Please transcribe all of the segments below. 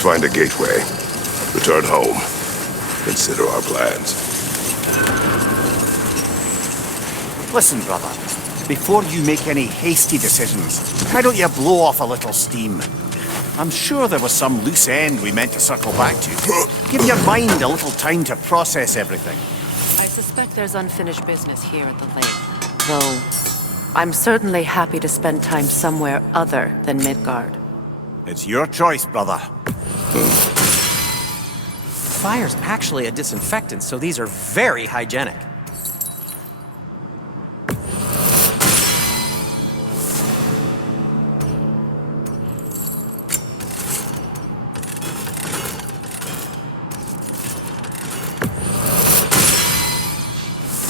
find a gateway. Return home. Consider our plans. Listen, brother. Before you make any hasty decisions, why don't you blow off a little steam? I'm sure there was some loose end we meant to circle back to. Give your mind a little time to process everything. I suspect there's unfinished business here at the lake. Though, I'm certainly happy to spend time somewhere other than Midgard. It's your choice, brother. Fire's actually a disinfectant, so these are very hygienic.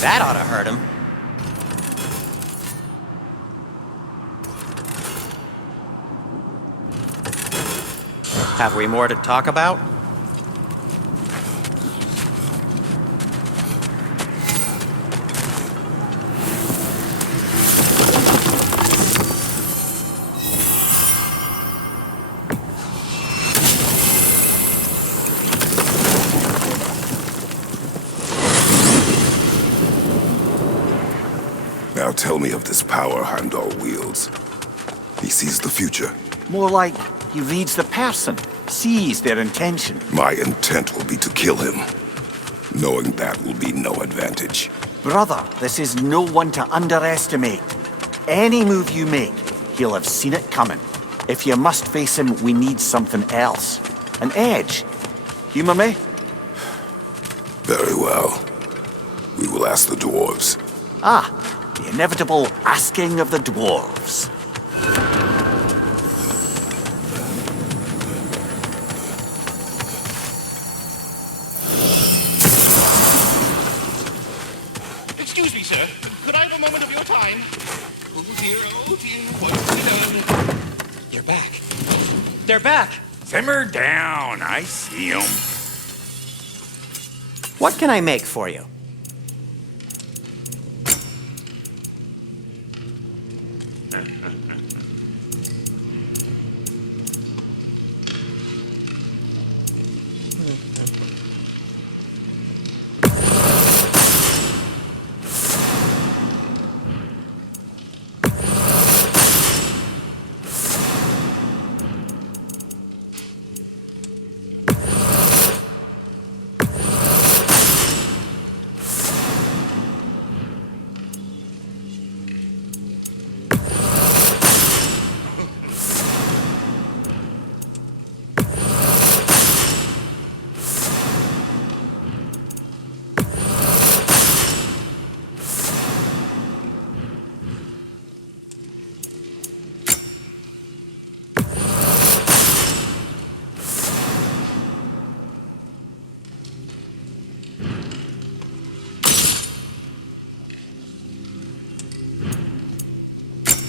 That ought to hurt him. Have we more to talk about? Now tell me of this power Heimdall wields. He sees the future. More like he reads the person, sees their intention. My intent will be to kill him. Knowing that will be no advantage. Brother, this is no one to underestimate. Any move you make, he'll have seen it coming. If you must face him, we need something else. An edge. Humor me? Very well. We will ask the dwarves. Ah, the inevitable asking of the dwarves. Excuse me, sir. Could I have a moment of your time? Oh dear, what have we done? You're back. They're back! Simmer down, I see 'em. What can I make for you?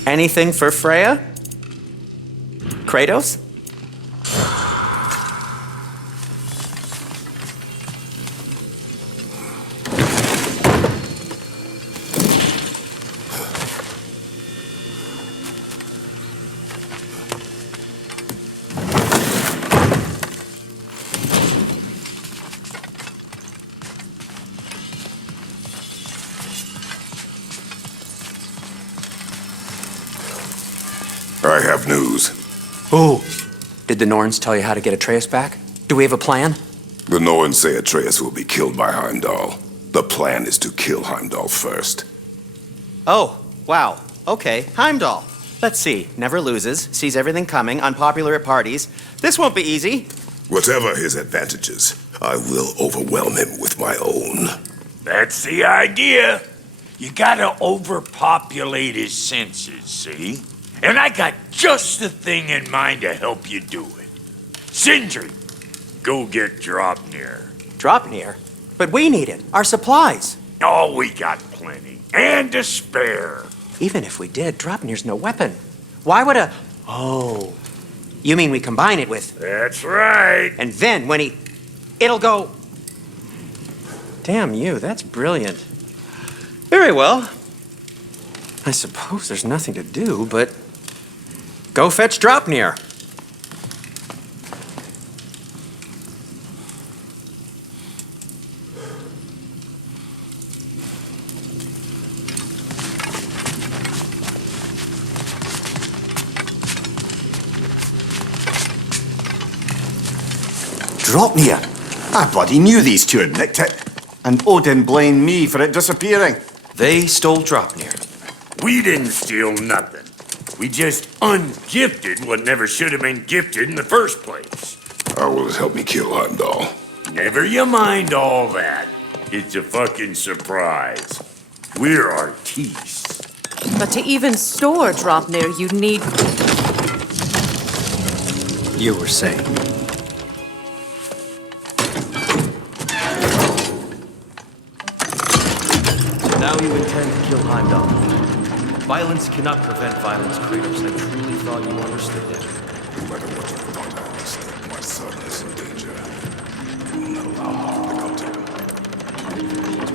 Anything for Freya? Kratos? I have news. Ooh. Did the Norns tell you how to get Atreus back? Do we have a plan? The Norns say Atreus will be killed by Heimdall. The plan is to kill Heimdall first. Oh, wow. Okay, Heimdall. Let's see. Never loses, sees everything coming, unpopular at parties. This won't be easy. Whatever his advantages, I will overwhelm him with my own. That's the idea. You gotta overpopulate his senses, see? And I got just the thing in mind to help you do it. Sindri, go get Draupnir. Draupnir? But we need it. Our supplies. Oh, we got plenty. And to spare. Even if we did, Draupnir's no weapon. Why would a... Oh. You mean we combine it with... That's right. And then when he... It'll go... Damn you, that's brilliant. Very well. I suppose there's nothing to do, but... Go fetch Draupnir. Draupnir! I bloody knew these two had nicked it. And Odin blamed me for it disappearing. They stole Draupnir. We didn't steal nothing. We just ungifted what never should have been gifted in the first place. How will it help me kill Heimdall? Never you mind all that. It's a fucking surprise. We're artistes. But to even store Draupnir, you'd need... You were saying. So now you intend to kill Heimdall. Violence cannot prevent violence, Kratos. I truly thought you understood that. No matter what you thought, Alice, my son is in danger. You will not allow harm to come to him.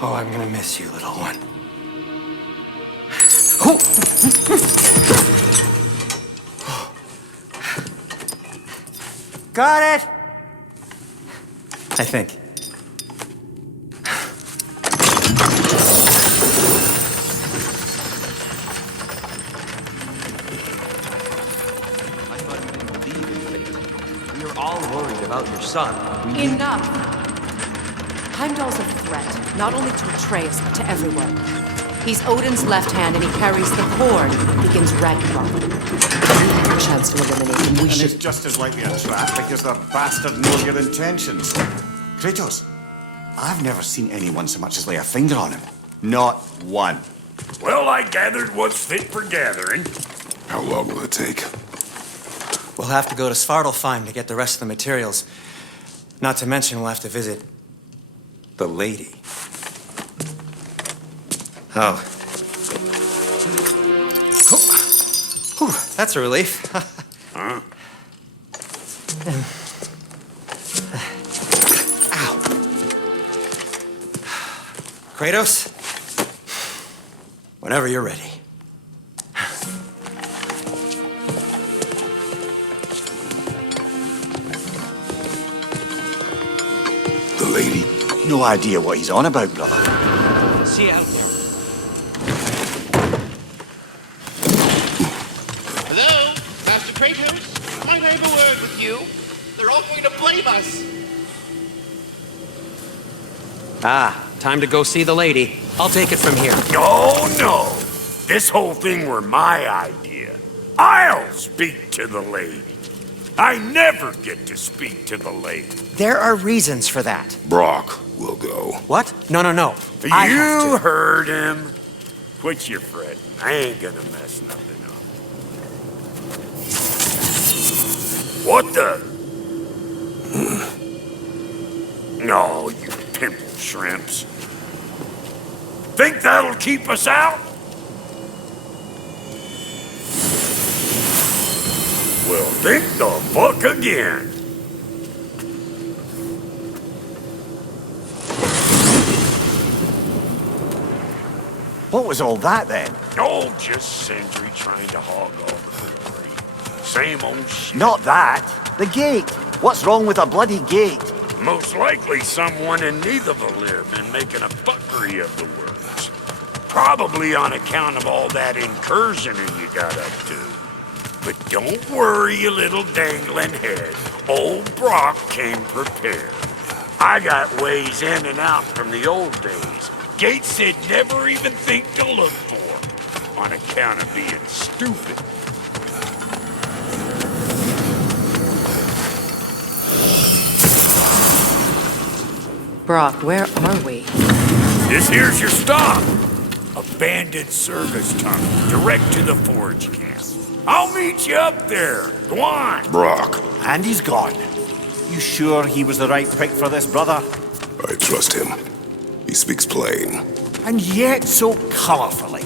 Oh, I'm gonna miss you, little one. Got it! I think. I thought you didn't believe in fate. We are all worried about your son. Enough! Heimdall's a threat, not only to Atreus, but to everyone. He's Odin's left hand, and he carries the horn that begins Ragnarok. A chance to eliminate him. We And should... it's just as likely a trap because the bastard knows your intentions. Kratos, I've never seen anyone so much as lay a finger on him. Not one. Well, I gathered what's fit for gathering. How long will it take? We'll have to go to Svartalfheim to get the rest of the materials. Not to mention we'll have to visit the lady. Oh. Whew, that's a relief. Huh? Ow. Kratos? Whenever you're ready. The lady? No idea what he's on about, brother. See you out there. Hello? Master Kratos? Might I have a word with you? They're all going to blame us. Ah, time to go see the lady. I'll take it from here. Oh, no. This whole thing were my idea. I'll speak to the lady. I never get to speak to the lady. There are reasons for that. Brock will go. What? No. I have You to. heard him. Quit your fretting. I ain't gonna mess nothing up. What the? No, you pimple shrimps. Think that'll keep us out? Well, think the fuck again. What was all that then? Oh, just Sentry trying to hog all the glory. Same old shit. Not that. The gate. What's wrong with a bloody gate? Most likely someone in Neitherville lived and making a fuckery of the works. Probably on account of all that incursioning you got up to. But don't worry, you little dangling head. Old Brock came prepared. I got ways in and out from the old days. Gates they'd never even think to look for, on account of being stupid. Brock, where are we? This here's your stop. Abandoned service tunnel, direct to the forge camp. I'll meet you up there. Go on. Brock, And he's gone. You sure he was the right pick for this, brother? I trust him. He speaks plain. And yet so colourfully.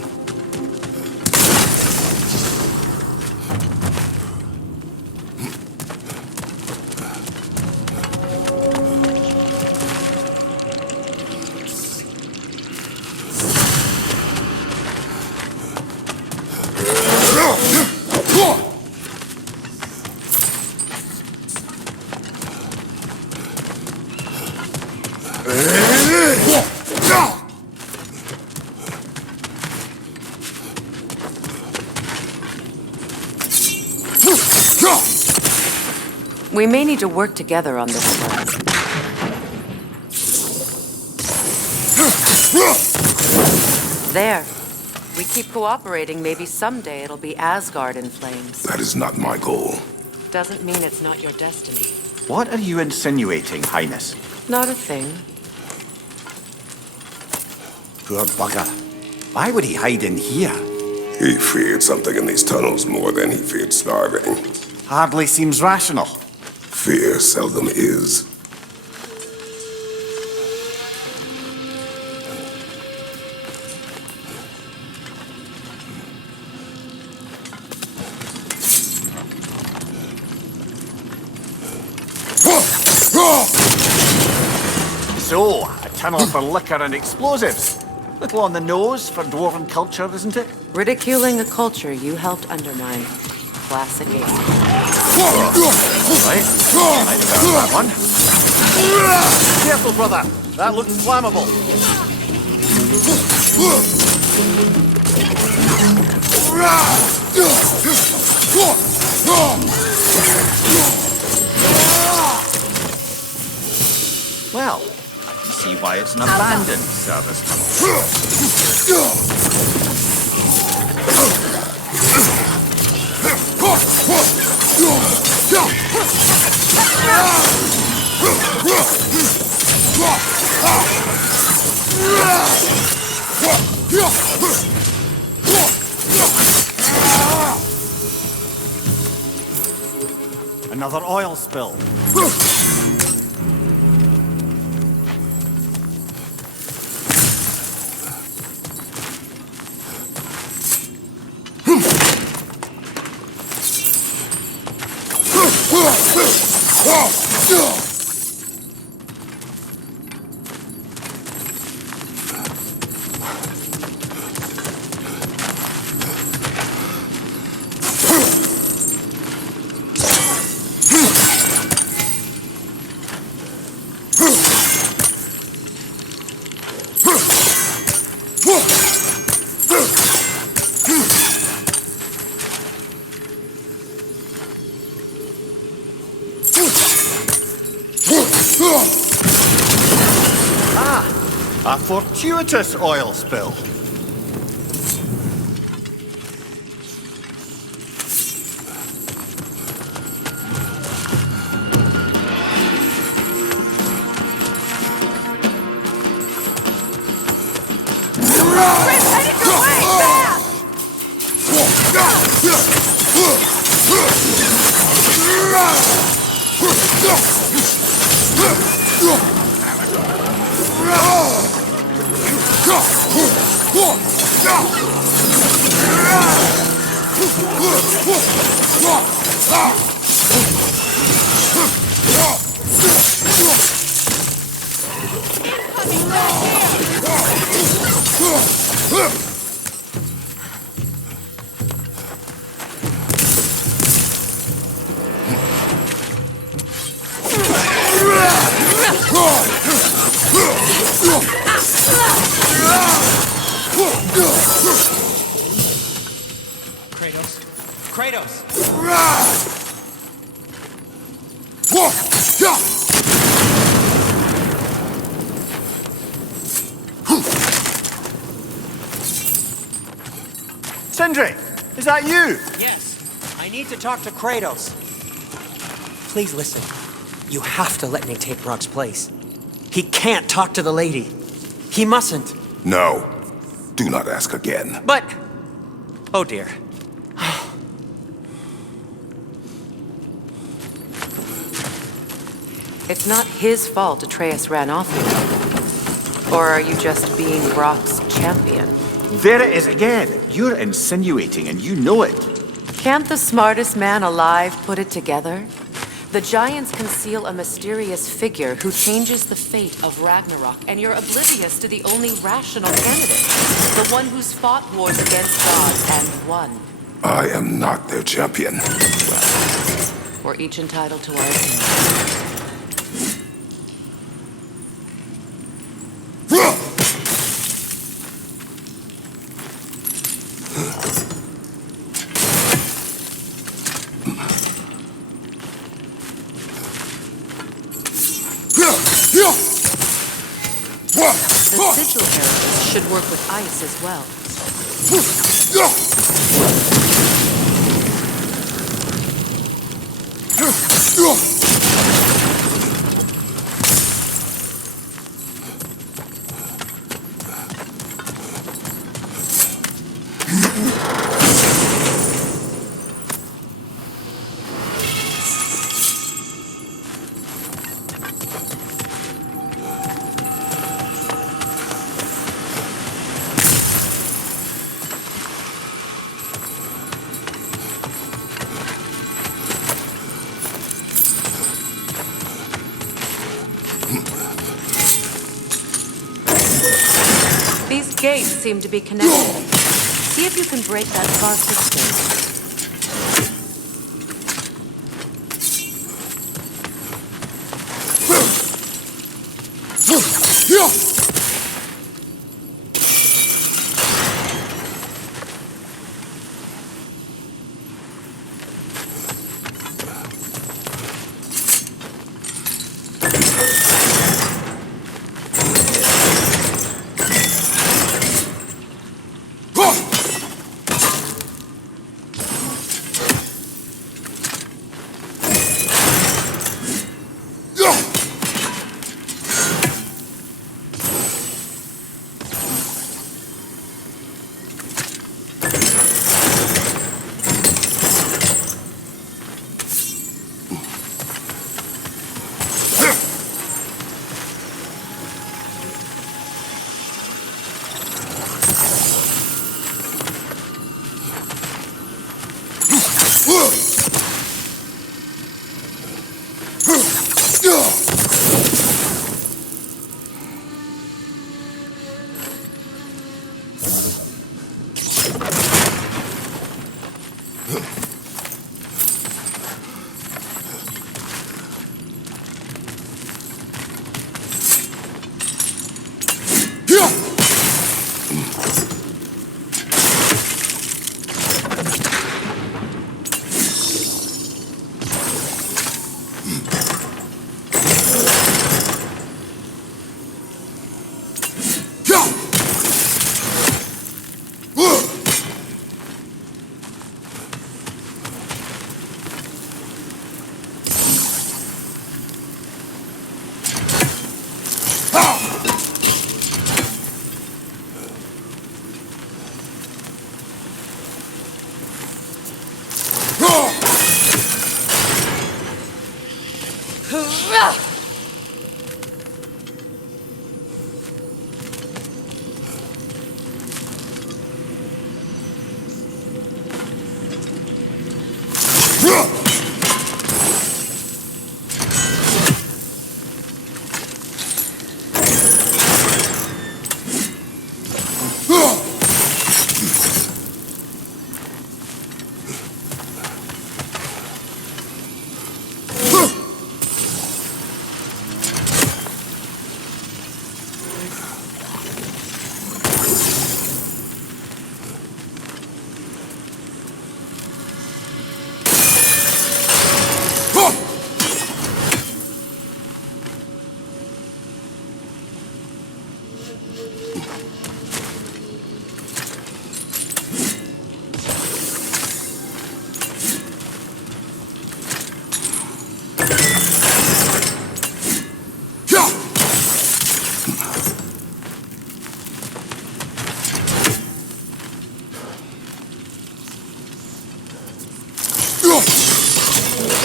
We may need to work together on this one. There. We keep cooperating, maybe someday it'll be Asgard in flames. That is not my goal. Doesn't mean it's not your destiny. What are you insinuating, Highness? Not a thing. Poor bugger. Why would he hide in here? He feared something in these tunnels more than he feared starving. Hardly seems rational. Fear seldom is. So, a tunnel for liquor and explosives. Little on the nose for dwarven culture, isn't it? Ridiculing a culture you helped undermine. Classic ace. Right. Might have earned that one. Careful, brother. That looks flammable. Well, I can see why it's an abandoned service Another oil spill. A fortuitous oil spill. Kratos! Sindri, is that you? Yes, I need to talk to Kratos. Please listen. You have to let me take Brock's place. He can't talk to the lady. He mustn't. No. Do not ask again. But... Oh dear. It's not his fault Atreus ran off here. Or are you just being Brock's champion? There it is again. You're insinuating and you know it. Can't the smartest man alive put it together? The giants conceal a mysterious figure who changes the fate of Ragnarok, and you're oblivious to the only rational candidate, the one who's fought wars against gods and won. I am not their champion. We're each entitled to our opinion. The sigil arrows should work with ice as well. These gates seem to be connected. See if you can break that far distance.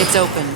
It's opened.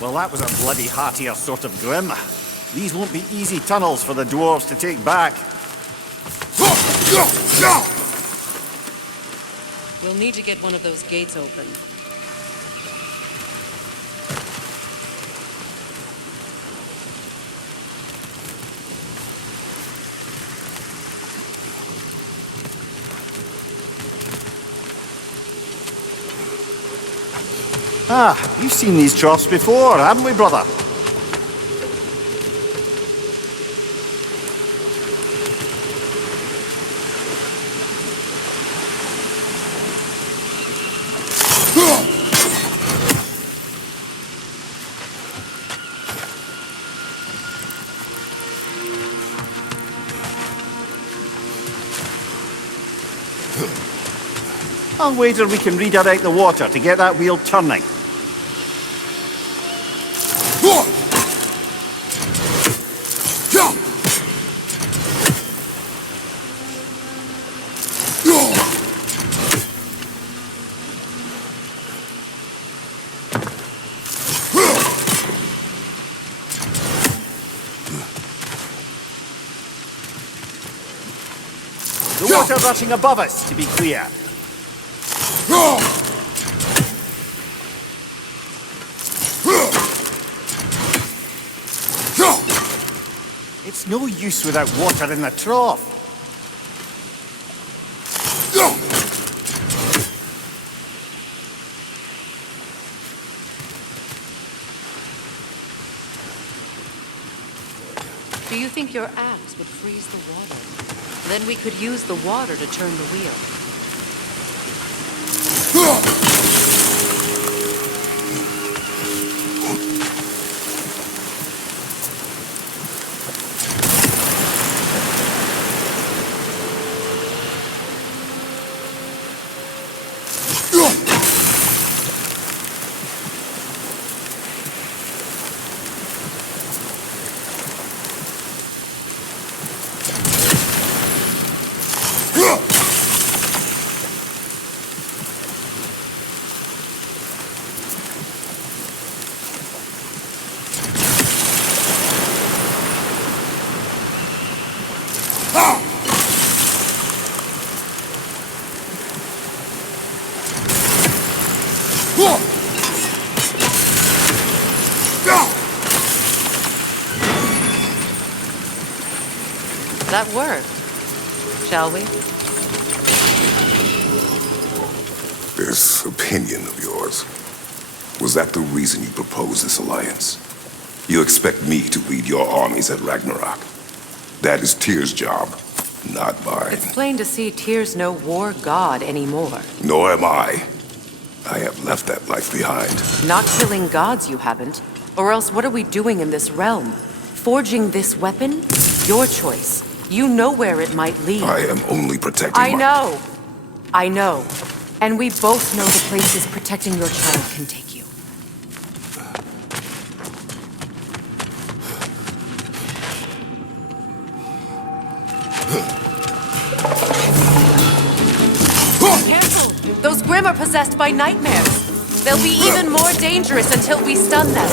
Well, that was a bloody heartier sort of grim. These won't be easy tunnels for the dwarves to take back. We'll need to get one of those gates open. Ah, you've seen these troughs before, haven't we, brother? I'll wager we can redirect the water to get that wheel turning. The water rushing above us, to be clear. It's no use without water in the trough. Do you think your axe would freeze the water? Then we could use the water to turn the wheel. That worked. Shall we? This opinion of yours, was that the reason you proposed this alliance? You expect me to lead your armies at Ragnarok? That is Tyr's job, not mine. It's plain to see Tyr's no war god anymore. Nor am I. I have left that life behind. Not killing gods, you haven't. Or else what are we doing in this realm? Forging this weapon? Your choice. You know where it might lead. I am only protecting I know. I know. And we both know the places protecting your child can take you. Careful! Those Grimm are possessed by nightmares. They'll be even more dangerous until we stun them.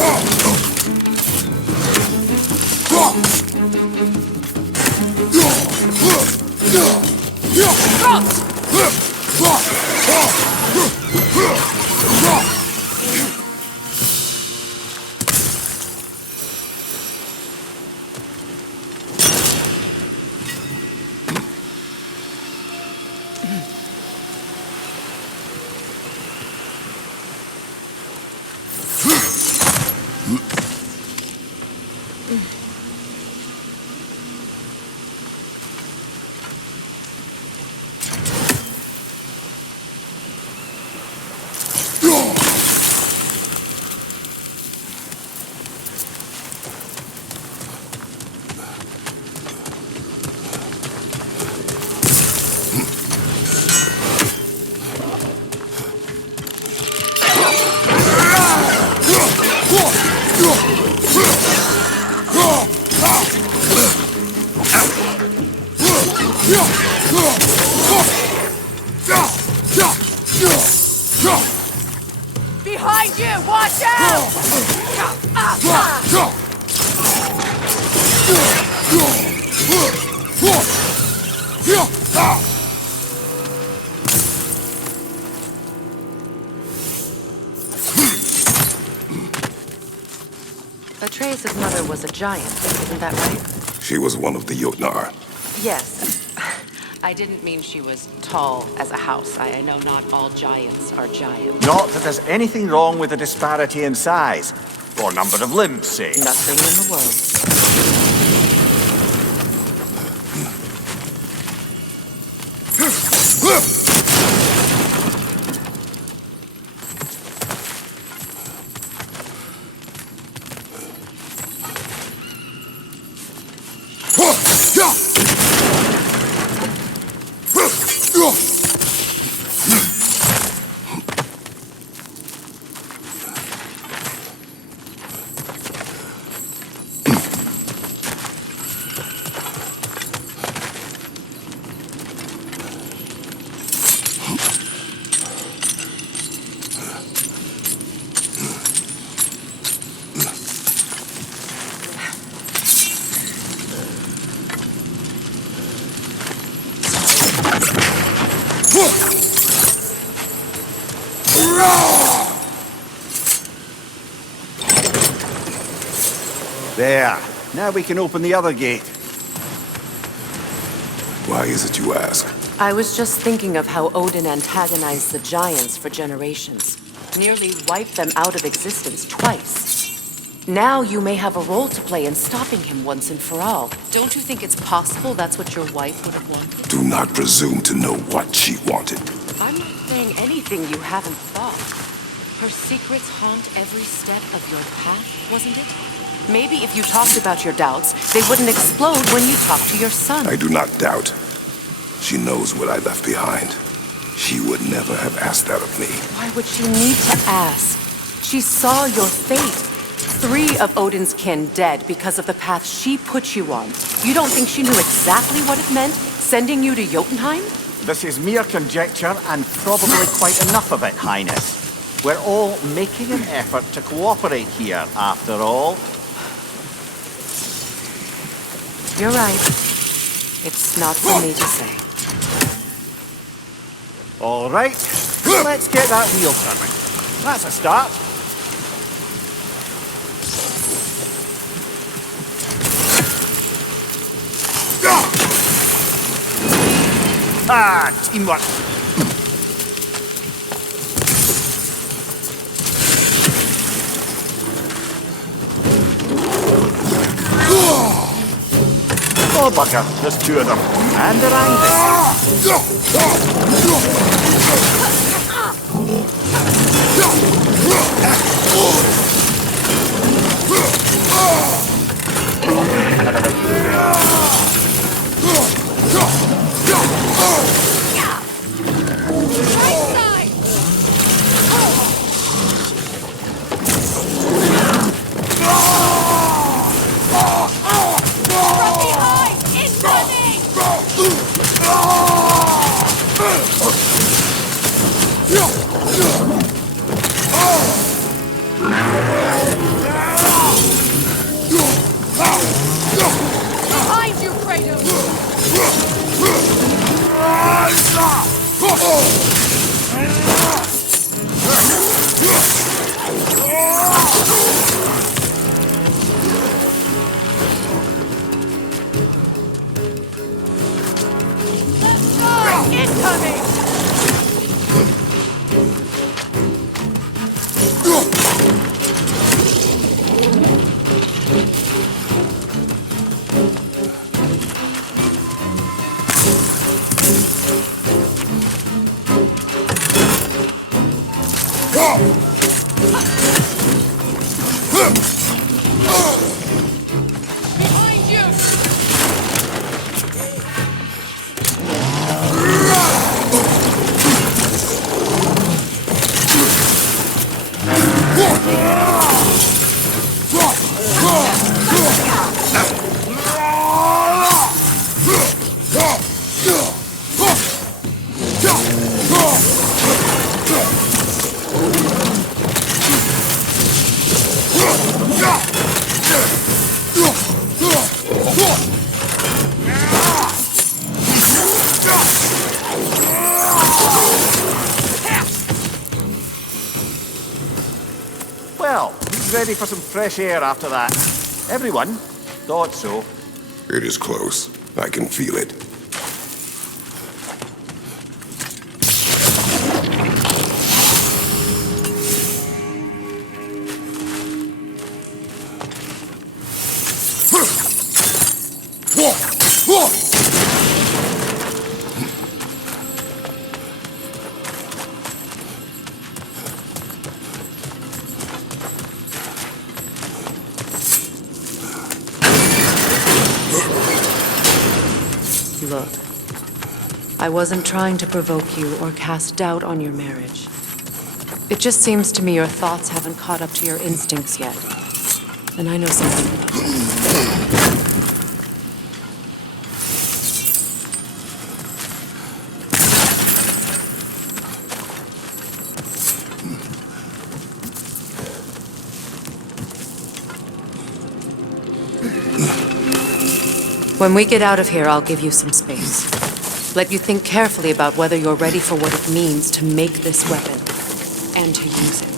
Atreus' mother was a giant, isn't that right? She was one of the Jotnar. Yes. I didn't mean she was tall as a house. I know not all giants are giants. Not that there's anything wrong with the disparity in size, or number of limbs, say. Nothing in the world. There. Now we can open the other gate. Why is it you ask? I was just thinking of how Odin antagonized the giants for generations. Nearly wiped them out of existence twice. Now you may have a role to play in stopping him once and for all. Don't you think it's possible that's what your wife would have wanted? Do not presume to know what she wanted. I'm not saying anything you haven't thought. Her secrets haunt every step of your path, wasn't it? Maybe if you talked about your doubts, they wouldn't explode when you talked to your son. I do not doubt. She knows what I left behind. She would never have asked that of me. Why would she need to ask? She saw your fate. 3 of Odin's kin dead because of the path she put you on. You don't think she knew exactly what it meant, sending you to Jotunheim? This is mere conjecture and probably quite enough of it, Highness. We're all making an effort to cooperate here, after all. You're right. It's not for me to say. All right, let's get that wheel turning. That's a start. Ah, teamwork. Oh, bugger, there's 2 of them. And they're angry. ready for some fresh air after that. Everyone thought so. It is close. I can feel it. Look, I wasn't trying to provoke you or cast doubt on your marriage. It just seems to me your thoughts haven't caught up to your instincts yet. And I know something about it. When we get out of here, I'll give you some space. Let you think carefully about whether you're ready for what it means to make this weapon and to use it.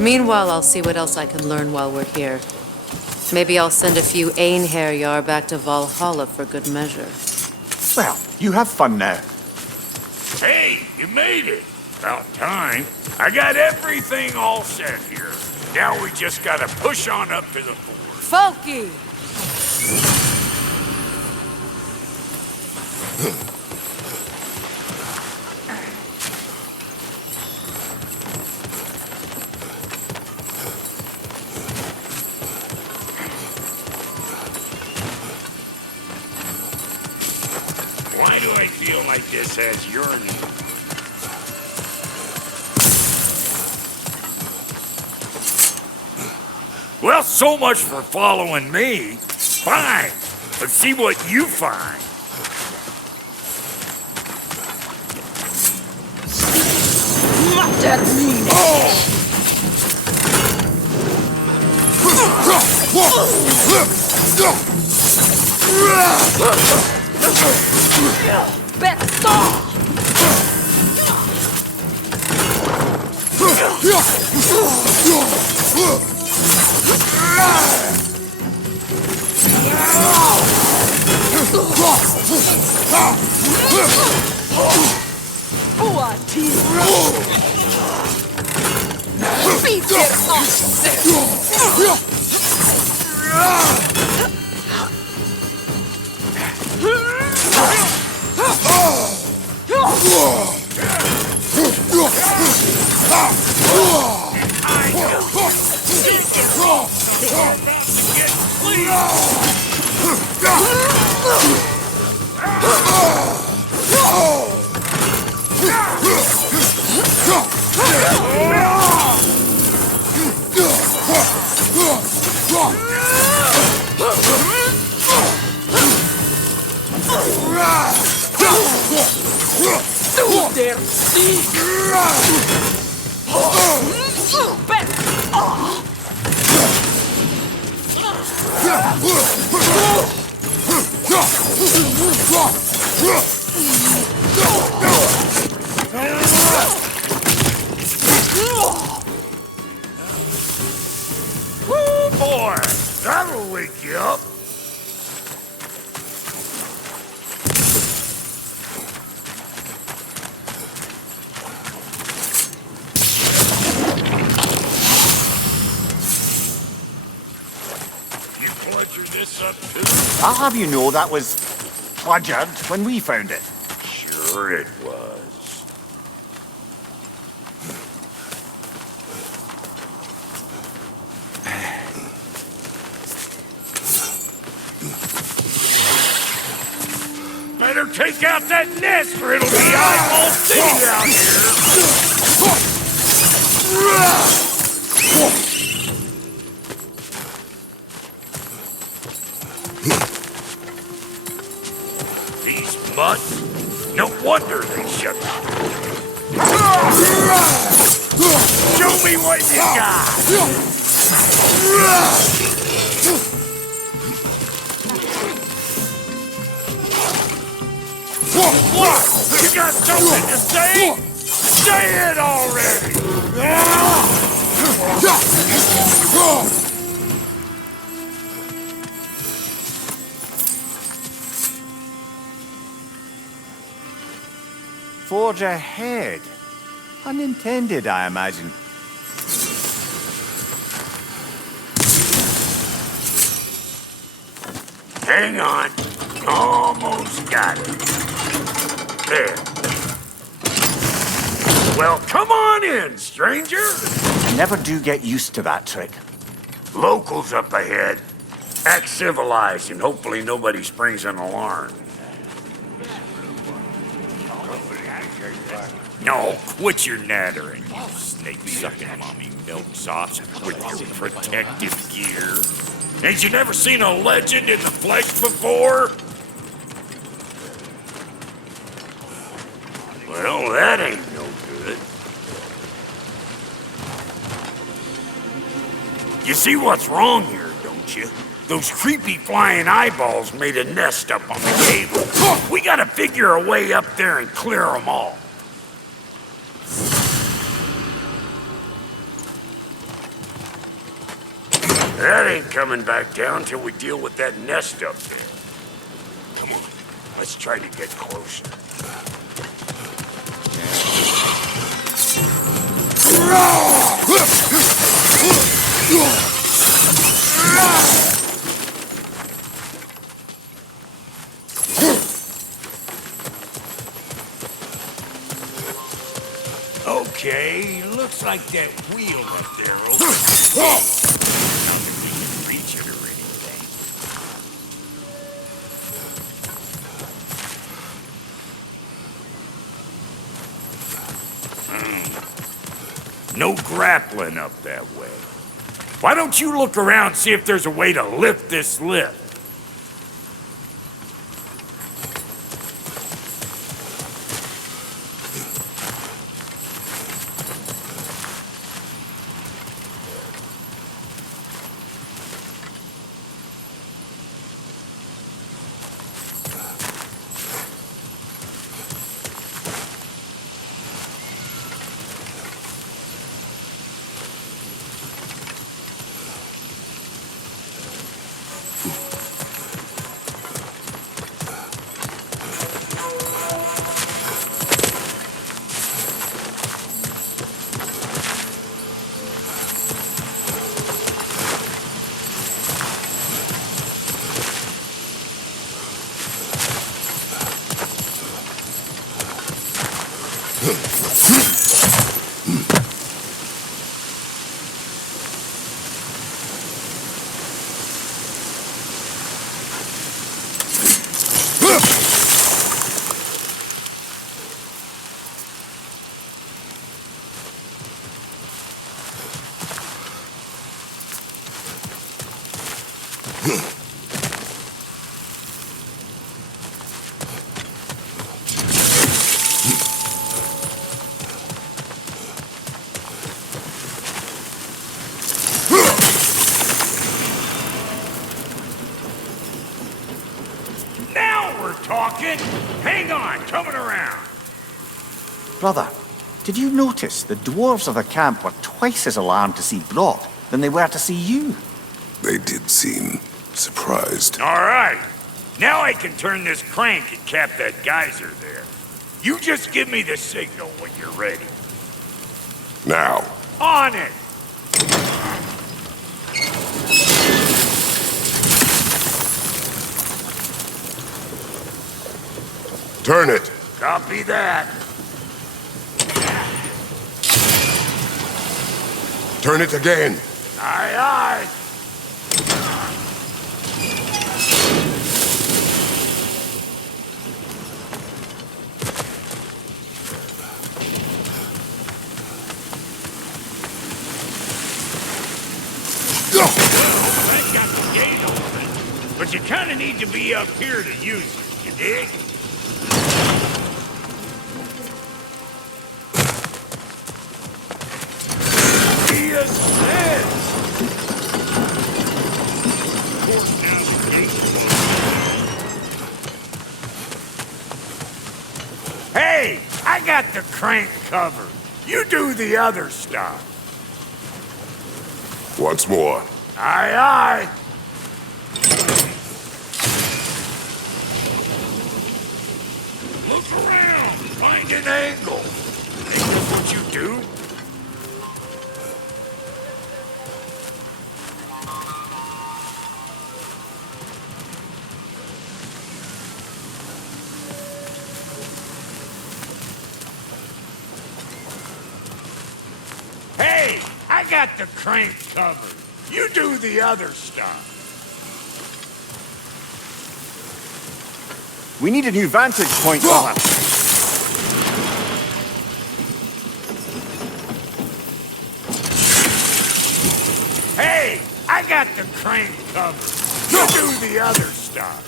Meanwhile, I'll see what else I can learn while we're here. Maybe I'll send a few Einherjar back to Valhalla for good measure. Well, you have fun now. Hey, you made it. About time. I got everything all set here. Now we just gotta push on up to the fort. Folky! Why do I feel like this has yearning? Well, so much for following me. Fine. Let's see what you find. What that mean? Oh boy, that'll wake you up. You bludgered this up too? I'll have you know that was bludgered when we found it. Sure it was. Better take out that nest or it'll be eyeball city out here. These mutts, no wonder they shut down. Show me what you got! You got something to say? Say it already! Forge ahead. Unintended, I imagine. Hang on. Almost got it. There. Well, come on in, stranger. I never do get used to that trick. Locals up ahead. Act civilized and hopefully nobody springs an alarm. No, quit your nattering, you snake-sucking mommy milksops with your protective gear. Ain't you never seen a legend in the flesh before? Well, that ain't no good. You see what's wrong here, don't you? Those creepy flying eyeballs made a nest up on the cable. We gotta figure a way up there and clear them all. That ain't coming back down till we deal with that nest up there. Come on, let's try to get closer. Okay, looks like that wheel up there reach it or anything. No grappling up that way. Why don't you look around and see if there's a way to lift this lift? Talking? Hang on, coming around. Brother, did you notice the dwarves of the camp were twice as alarmed to see Brock than they were to see you? They did seem surprised. All right. Now I can turn this crank and cap that geyser there. You just give me the signal when you're ready. Now. On it! Turn it. Copy that. Turn it again. Aye, aye. I got the gate open, but you kind of need to be up here to use it, you dig? Hey, I got the crank covered. You do the other stuff. Once more. Aye, aye. Look around. Find an angle. Think that's what you do? Hey, I got the crank covered. You do the other stuff. We need a new vantage point, brother. Hey, I got the crank covered. You do the other stuff.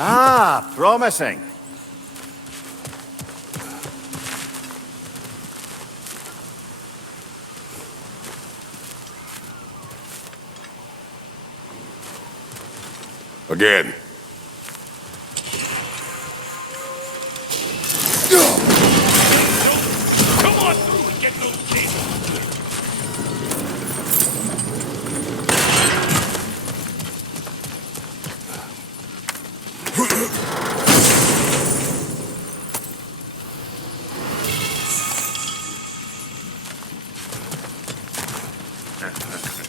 Ah, promising. Again. Come on through and get those cables.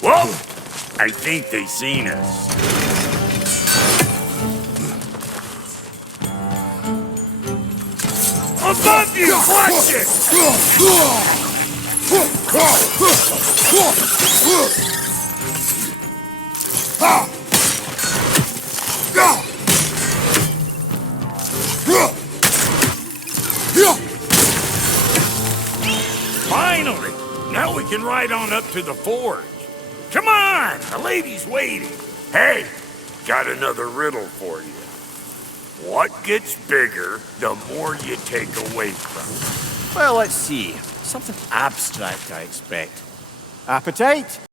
Well, I think they seen us. Above you! Watch it! Finally! Now we can ride on up to the forge. Come on! The lady's waiting. Hey, got another riddle for you. What gets bigger the more you take away from it? Well, let's see. Something abstract, I expect. Appetite?